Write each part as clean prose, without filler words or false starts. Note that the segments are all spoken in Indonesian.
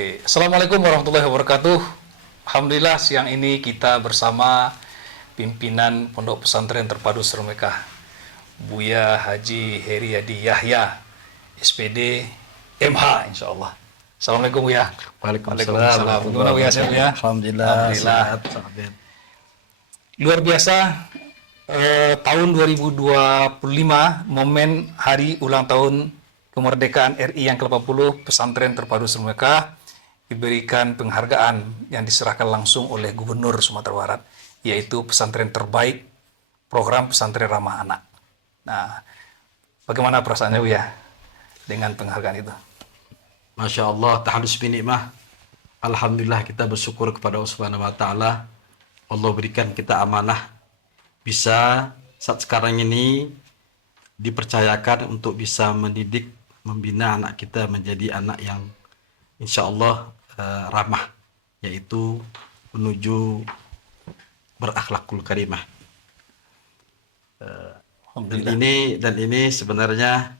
Oke, Assalamualaikum warahmatullahi wabarakatuh. Alhamdulillah siang ini kita bersama pimpinan Pondok Pesantren Terpadu Seru Mekah, Buya Haji Heriadi Yahya, SPD MH insya Allah. Assalamualaikum Buya. Waalaikumsalam. Gimana Buya, sehat ya? Alhamdulillah. Alhamdulillah. Sehat, sahabat. Luar biasa, tahun 2025 momen hari ulang tahun kemerdekaan RI yang ke-80, Pesantren Terpadu Seru Mekah diberikan penghargaan yang diserahkan langsung oleh Gubernur Sumatera Barat, yaitu pesantren terbaik program pesantren ramah anak. Nah, bagaimana perasaannya Buya dengan penghargaan itu? Masya Allah, tahadus bin nikmah. Alhamdulillah, kita bersyukur kepada Allah Subhanahu wa taala. Allah berikan kita amanah bisa saat sekarang ini dipercayakan untuk bisa mendidik, membina anak kita menjadi anak yang insya Allah ramah, yaitu menuju berakhlakul karimah. Dan ini sebenarnya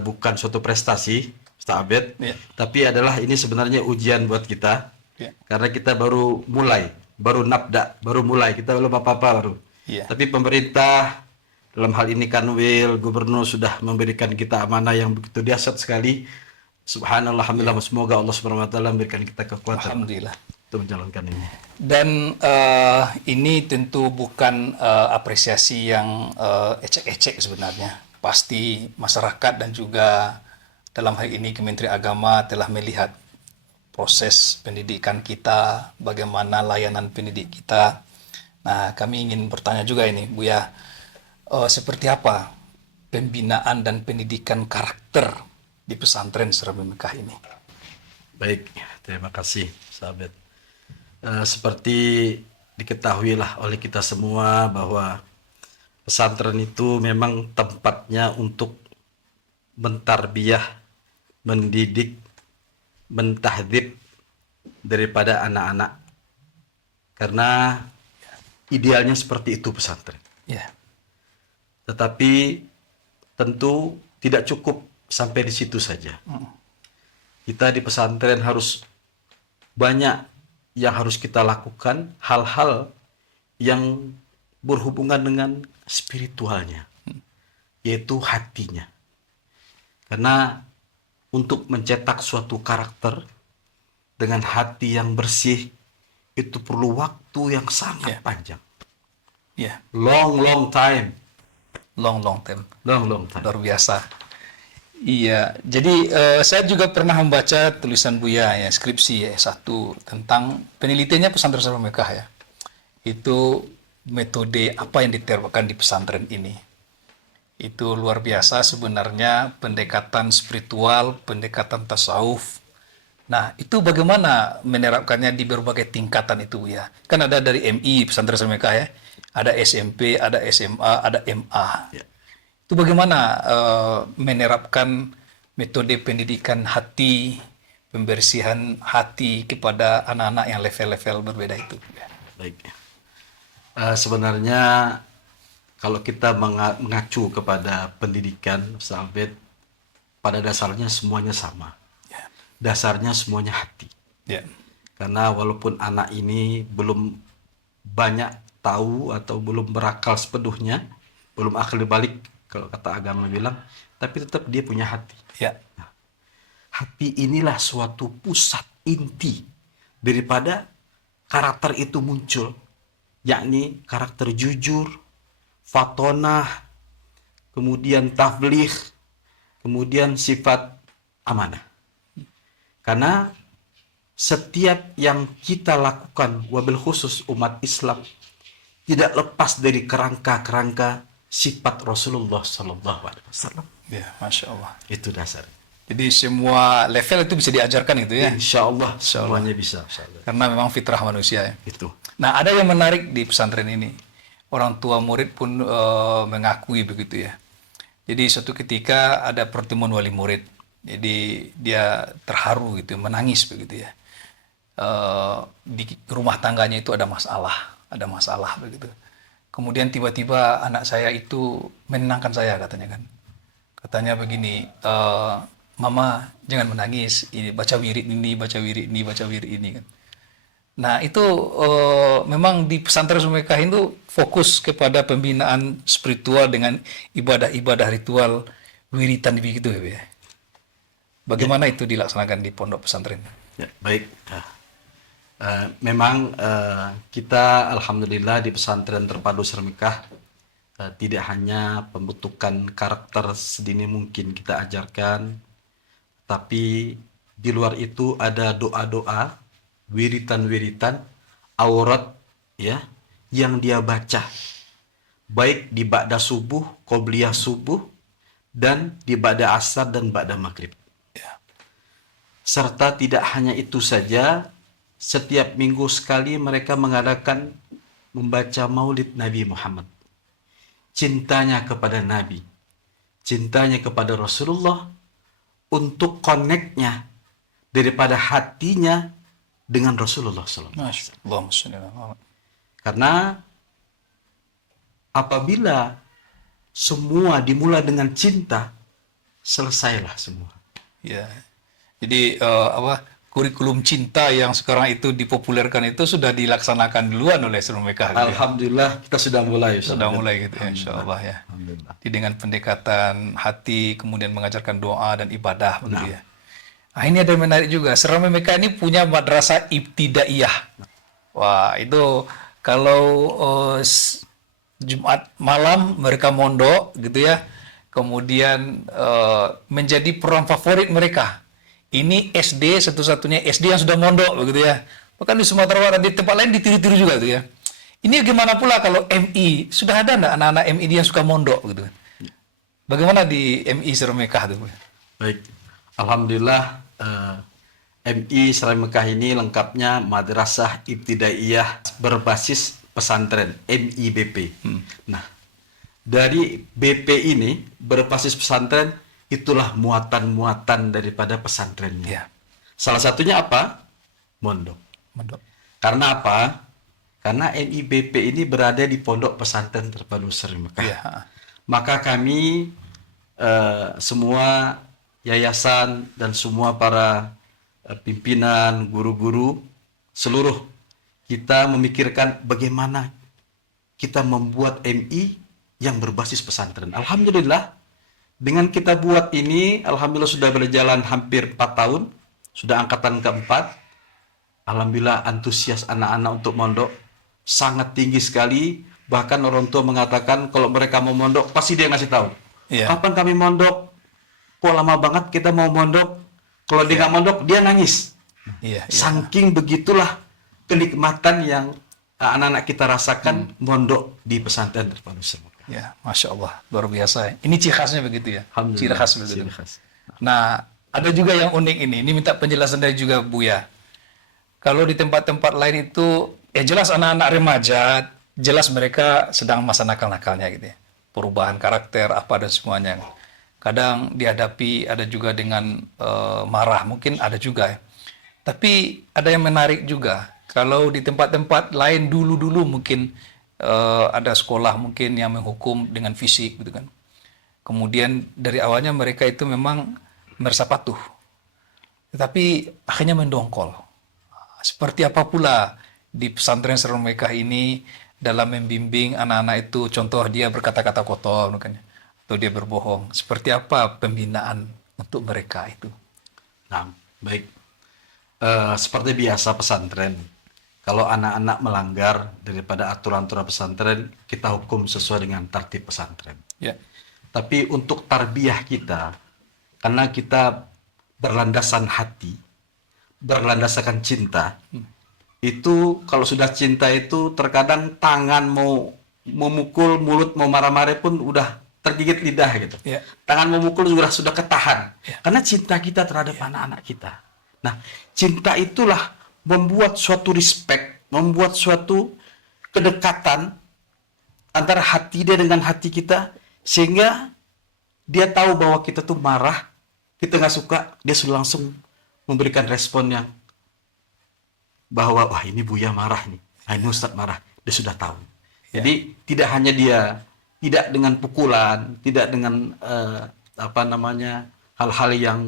bukan suatu prestasi, Ustaz Abed, tapi adalah ini sebenarnya ujian buat kita, karena kita baru mulai, kita belum apa-apa baru. Tapi pemerintah dalam hal ini Kanwil, Gubernur sudah memberikan kita amanah yang begitu dahsyat sekali. Subhanallah, alhamdulillah, semoga Allah Subhanahu wa taala memberikan kita kekuatan. Alhamdulillah. Untuk menjalankan ini. Dan ini tentu bukan apresiasi yang ecek-ecek sebenarnya. Pasti masyarakat dan juga dalam hal ini Kementerian Agama telah melihat proses pendidikan kita, bagaimana layanan pendidik kita. Nah, kami ingin bertanya juga ini, Buya, seperti apa pembinaan dan pendidikan karakter di pesantren Seru Mekah ini? Baik, terima kasih sahabat. Seperti diketahuilah oleh kita semua bahwa pesantren itu memang tempatnya untuk mentarbiyah, mendidik, mentahdzib daripada anak-anak. Karena idealnya seperti itu pesantren. Tetapi tentu tidak cukup sampai di situ saja. Kita di pesantren harus banyak yang harus kita lakukan, hal-hal yang berhubungan dengan spiritualnya, yaitu hatinya. Karena untuk mencetak suatu karakter dengan hati yang bersih itu perlu waktu yang sangat panjang. Long time. Long time. Luar biasa. Iya, jadi saya juga pernah membaca tulisan Buya ya, skripsi ya, satu tentang penelitiannya pesantren Seru Mekah ya. Itu metode apa yang diterapkan di pesantren ini. Itu luar biasa sebenarnya, pendekatan spiritual, pendekatan tasawuf. Nah, itu bagaimana menerapkannya di berbagai tingkatan itu ya. Kan ada dari MI pesantren Seru Mekah ya. Ada SMP, ada SMA, ada MA. Itu bagaimana menerapkan metode pendidikan hati, pembersihan hati kepada anak-anak yang level-level berbeda itu? Baik. Sebenarnya kalau kita mengacu kepada pendidikan, sahabat, pada dasarnya semuanya sama. Dasarnya semuanya hati. Karena walaupun anak ini belum banyak tahu atau belum berakal sepenuhnya, belum akal balik kalau kata agama bilang, tapi tetap dia punya hati. Nah, hati inilah suatu pusat inti daripada karakter itu muncul, yakni karakter jujur, fatonah, kemudian tabligh, kemudian sifat amanah. Karena setiap yang kita lakukan, wabil khusus umat Islam, tidak lepas dari kerangka-kerangka sifat Rasulullah Sallallahu Alaihi Wasallam. Ya, Masya Allah. Itu dasar. Jadi semua level itu bisa diajarkan itu ya? Insya Allah semuanya bisa. Karena memang fitrah manusia ya. Itu. Nah, ada yang menarik di pesantren ini. Orang tua murid pun mengakui begitu ya. Jadi suatu ketika ada pertemuan wali murid. Jadi dia terharu gitu, menangis begitu ya. Di rumah tangganya itu ada masalah begitu. Kemudian tiba-tiba anak saya itu menenangkan saya katanya kan. Katanya begini, Mama jangan menangis, ini baca wirid ini, baca wirid ini, baca wirid ini kan. Nah itu memang di pesantren Sulmekah itu fokus kepada pembinaan spiritual dengan ibadah-ibadah ritual wiritan begitu ya, Bu ya. Bagaimana itu dilaksanakan di pondok pesantren? Ya, baik. Memang kita alhamdulillah di pesantren terpadu Sulmekah tidak hanya pembentukan karakter sedini mungkin kita ajarkan, tapi di luar itu ada doa-doa, wiritan-wiritan, aurat ya yang dia baca baik di ba'da subuh, qobliyah subuh, dan di ba'da asar dan ba'da maghrib. Serta tidak hanya itu saja, setiap minggu sekali mereka mengadakan membaca maulid Nabi Muhammad. Cintanya kepada Nabi, cintanya kepada Rasulullah, untuk connect-nya daripada hatinya dengan Rasulullah SAW. Karena apabila semua dimulai dengan cinta, selesailah semua. Ya. Jadi kurikulum cinta yang sekarang itu dipopulerkan itu sudah dilaksanakan duluan oleh Sulmekah. Alhamdulillah kita sudah mulai. Sudah mulai gitu ya, insya Allah ya. Jadi dengan pendekatan hati, kemudian mengajarkan doa dan ibadah begitu ya. Nah ini ada yang menarik juga. Sulmekah ini punya madrasah ibtidaiyah. Wah itu kalau Jumat malam mereka mondok gitu ya. Kemudian menjadi program favorit mereka. Ini SD satu-satunya SD yang sudah mondok begitu ya. Bahkan di Sumatera Barat di tempat lain ditiru-tiru juga gitu ya. Ini gimana pula kalau MI? Sudah ada enggak anak-anak MI yang suka mondok gitu? Bagaimana di MI Sulmekah itu? Baik. Alhamdulillah MI Sulmekah ini lengkapnya madrasah ibtidaiyah berbasis pesantren MIBP. Nah, dari BP ini berbasis pesantren, itulah muatan-muatan daripada pesantrennya. Ya. Salah satunya apa? Mondok. Karena apa? Karena MIBP ini berada di pondok pesantren terpadu Sulmekah. Ya. Maka kami semua yayasan dan semua para pimpinan, guru-guru, seluruh kita memikirkan bagaimana kita membuat MI yang berbasis pesantren. Alhamdulillah, dengan kita buat ini, alhamdulillah sudah berjalan hampir 4 tahun, sudah angkatan keempat. Alhamdulillah antusias anak-anak untuk mondok sangat tinggi sekali. Bahkan orang tua mengatakan kalau mereka mau mondok, pasti dia ngasih tahu. Yeah. Kapan kami mondok? Kok lama banget kita mau mondok? Kalau dia nggak mondok, dia nangis. Saking begitulah kenikmatan yang anak-anak kita rasakan mondok di pesantren terpadu Sulmekah. Ya, Masya Allah, luar biasa. Ini ciri khasnya begitu ya? Ciri khas begitu. Nah, ada juga yang unik ini minta penjelasan dari juga Buya. Kalau di tempat-tempat lain itu, ya jelas anak-anak remaja, jelas mereka sedang masa nakal-nakalnya gitu ya. Perubahan karakter, apa dan semuanya. Kadang dihadapi ada juga dengan marah, mungkin ada juga ya. Tapi ada yang menarik juga. Kalau di tempat-tempat lain dulu-dulu mungkin ada sekolah mungkin yang menghukum dengan fisik gitu kan. Kemudian dari awalnya mereka itu memang merasa patuh. Tetapi akhirnya mendongkol. Seperti apa pula di pesantren Sulmekah ini dalam membimbing anak-anak itu, contoh dia berkata-kata kotor bukannya, atau dia berbohong. Seperti apa pembinaan untuk mereka itu? Nah, baik. Seperti biasa pesantren, kalau anak-anak melanggar daripada aturan-aturan pesantren, kita hukum sesuai dengan tertib pesantren. Ya. Tapi untuk tarbiyah kita, karena kita berlandasan hati, berlandaskan cinta, itu kalau sudah cinta itu terkadang tangan mau memukul, mulut mau marah-marah pun udah tergigit lidah gitu. Ya. Tangan memukul sudah ketahan. Ya. Karena cinta kita terhadap anak-anak kita. Nah, cinta itulah membuat suatu respect, membuat suatu kedekatan antara hati dia dengan hati kita, sehingga dia tahu bahwa kita tuh marah, kita nggak suka, dia sudah langsung memberikan respon yang bahwa wah ini Buya marah nih, ini Ustadz marah, dia sudah tahu. Ya. Jadi tidak hanya dia, tidak dengan pukulan, tidak dengan hal-hal yang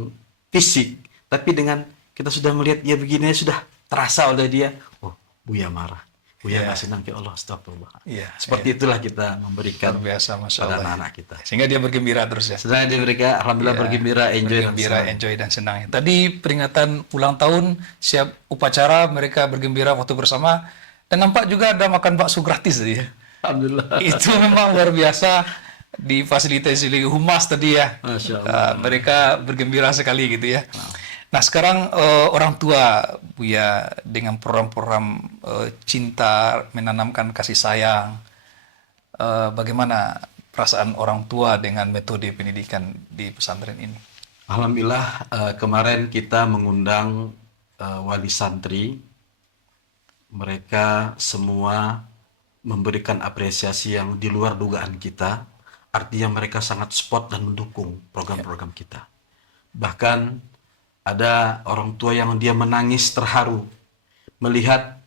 fisik, tapi dengan kita sudah melihat dia begini, sudah terasa oleh dia, oh Buya marah, Buya nggak senang, ya Allah, astagfirullah. Seperti itulah kita memberikan Luar biasa, Masya pada Allah. anak-anak kita. Sehingga dia bergembira terus ya. Sedangkan dia mereka, alhamdulillah bergembira, enjoy dan senang. Tadi peringatan ulang tahun, siap upacara, mereka bergembira foto bersama, dan nampak juga ada makan bakso gratis tadi ya. Alhamdulillah. Itu memang luar biasa, difasilitasi oleh humas tadi ya. Masya Allah. Mereka bergembira sekali gitu ya. Nah sekarang orang tua Buya dengan program-program cinta, menanamkan kasih sayang, bagaimana perasaan orang tua dengan metode pendidikan di pesantren ini? Alhamdulillah, kemarin kita mengundang wali santri, mereka semua memberikan apresiasi yang di luar dugaan kita, artinya mereka sangat support dan mendukung program-program kita. Bahkan ada orang tua yang dia menangis terharu melihat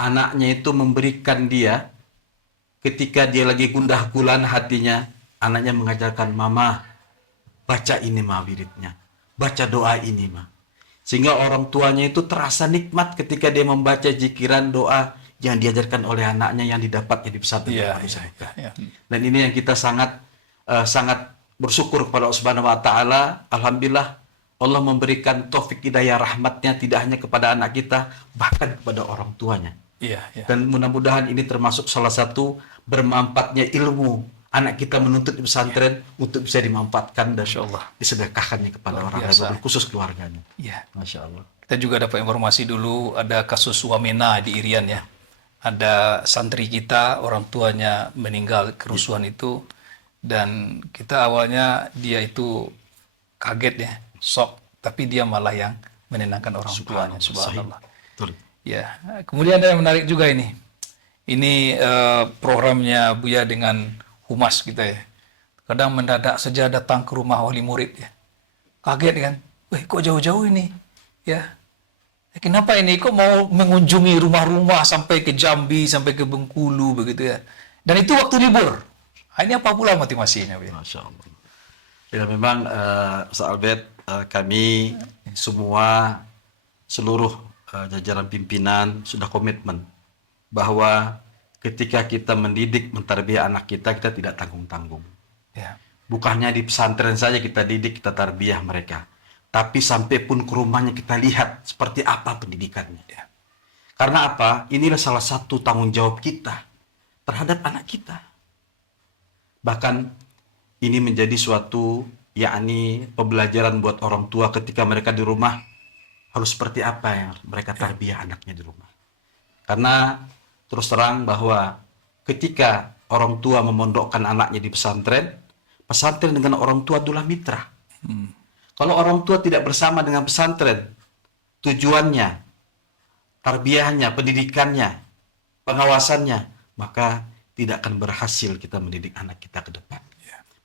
anaknya itu memberikan dia, ketika dia lagi gundah gulana hatinya, anaknya mengajarkan, mama baca ini mah wiridnya, baca doa ini mah. Sehingga orang tuanya itu terasa nikmat ketika dia membaca zikiran doa yang diajarkan oleh anaknya yang didapatnya di pesantren. Dan ini yang kita sangat bersyukur kepada Allah Subhanahu wa taala. Alhamdulillah Allah memberikan taufik hidayah rahmatnya tidak hanya kepada anak kita, bahkan kepada orang tuanya. Dan mudah-mudahan ini termasuk salah satu bermanfaatnya ilmu anak kita menuntut di pesantren untuk bisa dimanfaatkan dan disedekahkannya kepada orang lain, khusus keluarganya. Masya Allah. Kita juga dapat informasi dulu ada kasus wamena di Irian ya. Ada santri kita, orang tuanya meninggal kerusuhan itu, dan kita awalnya dia itu kaget ya, shock, tapi dia malah yang menenangkan orang tuanya. Subhanallah. Ya, kemudian ada yang menarik juga ini. Ini programnya Buya dengan humas kita ya. Kadang mendadak saja datang ke rumah wali murid ya. Kaget kan? Wih, kok jauh-jauh ini? Ya. Kenapa ini? Kok mau mengunjungi rumah-rumah sampai ke Jambi, sampai ke Bengkulu begitu ya. Dan itu waktu libur. Ini apa pula motivasinya? Masya Allah. Ya memang Ustaz Albert, kami semua seluruh jajaran pimpinan sudah komitmen bahwa ketika kita mendidik, mentarbiah anak kita, kita tidak tanggung-tanggung. Bukannya di pesantren saja kita didik, kita tarbiyah mereka, tapi sampai pun ke rumahnya kita lihat seperti apa pendidikannya. Karena apa? Inilah salah satu tanggung jawab kita terhadap anak kita. Bahkan ini menjadi suatu yakni pembelajaran buat orang tua ketika mereka di rumah harus seperti apa yang mereka tarbiyah anaknya di rumah. Karena terus terang bahwa ketika orang tua memondokkan anaknya di pesantren, pesantren dengan orang tua adalah mitra. Kalau orang tua tidak bersama dengan pesantren, tujuannya, tarbiyahnya, pendidikannya, pengawasannya, maka tidak akan berhasil kita mendidik anak kita ke depan.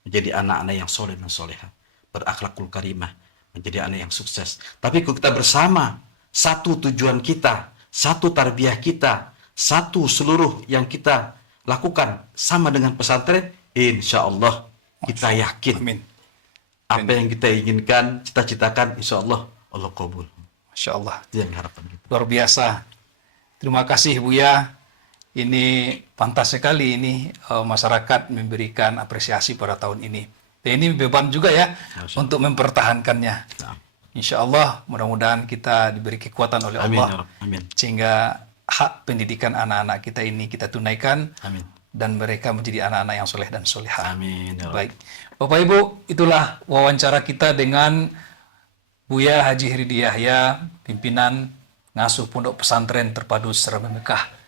Menjadi anak-anak yang soleh dan soleha, berakhlakul karimah, menjadi anak yang sukses. Tapi kalau kita bersama, satu tujuan kita, satu tarbiyah kita, satu seluruh yang kita lakukan sama dengan pesantren, insya Allah kita yakin apa yang kita inginkan, cita-citakan, insya Allah Allah kabul. Masya Allah. Itu yang harapan kita. Luar biasa. Terima kasih Buya. Ini pantas sekali ini masyarakat memberikan apresiasi pada tahun ini. Dan ini beban juga ya untuk mempertahankannya. Insya Allah mudah-mudahan kita diberi kekuatan oleh Allah. Amin. Sehingga hak pendidikan anak-anak kita ini kita tunaikan. Amin. Dan mereka menjadi anak-anak yang soleh dan solehah. Amin. Baik. Bapak Ibu, itulah wawancara kita dengan Buya Haji Hridhi Yahya, pimpinan ngasuh Pondok Pesantren Terpadu Serame Mekah.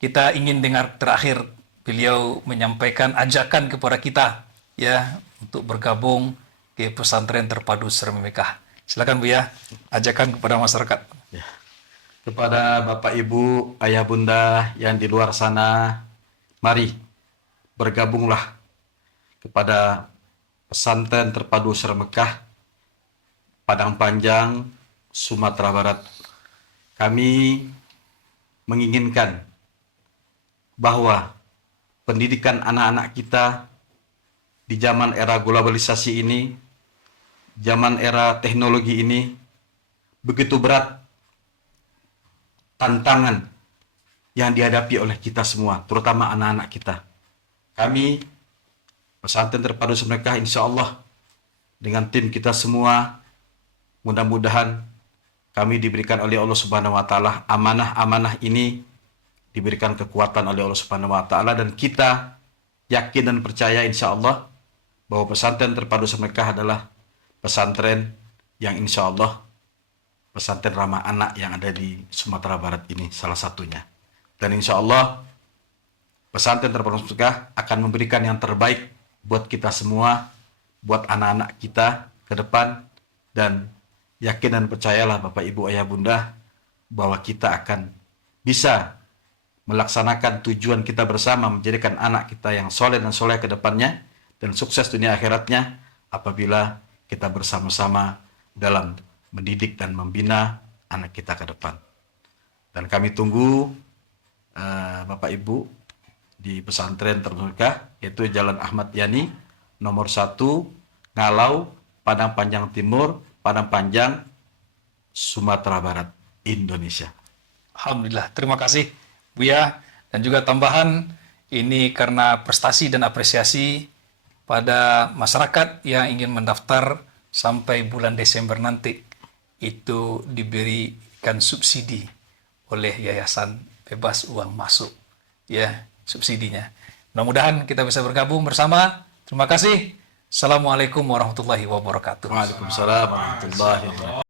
Kita ingin dengar terakhir beliau menyampaikan ajakan kepada kita ya untuk bergabung ke Pesantren Terpadu Serame Mekah. Silakan Buya, ajakan kepada masyarakat. Ya. Kepada Bapak Ibu, Ayah Bunda yang di luar sana, mari bergabunglah kepada Pesantren Terpadu Serame Mekah, Padang Panjang, Sumatera Barat. Kami menginginkan bahwa pendidikan anak-anak kita di zaman era globalisasi ini zaman era teknologi ini begitu berat tantangan yang dihadapi oleh kita semua, terutama anak-anak kita. Kami Pesantren Terpadu Semekah, insya Allah dengan tim kita semua, mudah-mudahan kami diberikan oleh Allah Subhanahu wa Ta'ala, amanah-amanah ini diberikan kekuatan oleh Allah Subhanahu wa Ta'ala, dan kita yakin dan percaya insya Allah bahwa Pesantren Terpadu Semekah adalah pesantren yang insya Allah pesantren ramah anak yang ada di Sumatera Barat ini salah satunya. Dan insya Allah Pesantren Terpadu Semekah akan memberikan yang terbaik buat kita semua, buat anak-anak kita ke depan, dan yakin dan percayalah Bapak Ibu Ayah Bunda bahwa kita akan bisa melaksanakan tujuan kita bersama, menjadikan anak kita yang soleh dan soleh ke depannya, dan sukses dunia akhiratnya apabila kita bersama-sama dalam mendidik dan membina anak kita ke depan. Dan kami tunggu Bapak Ibu di Pesantren Terpadu Semekah, yaitu Jalan Ahmad Yani, nomor 1, Ngalau, Padang Panjang Timur, Padang Panjang, Sumatera Barat, Indonesia. Alhamdulillah, terima kasih Buya, dan juga tambahan ini karena prestasi dan apresiasi pada masyarakat yang ingin mendaftar sampai bulan Desember nanti, itu diberikan subsidi oleh Yayasan Bebas Uang Masuk, ya, subsidinya. Mudah-mudahan kita bisa bergabung bersama. Terima kasih. Assalamualaikum warahmatullahi wabarakatuh. Waalaikumsalam warahmatullahi wabarakatuh.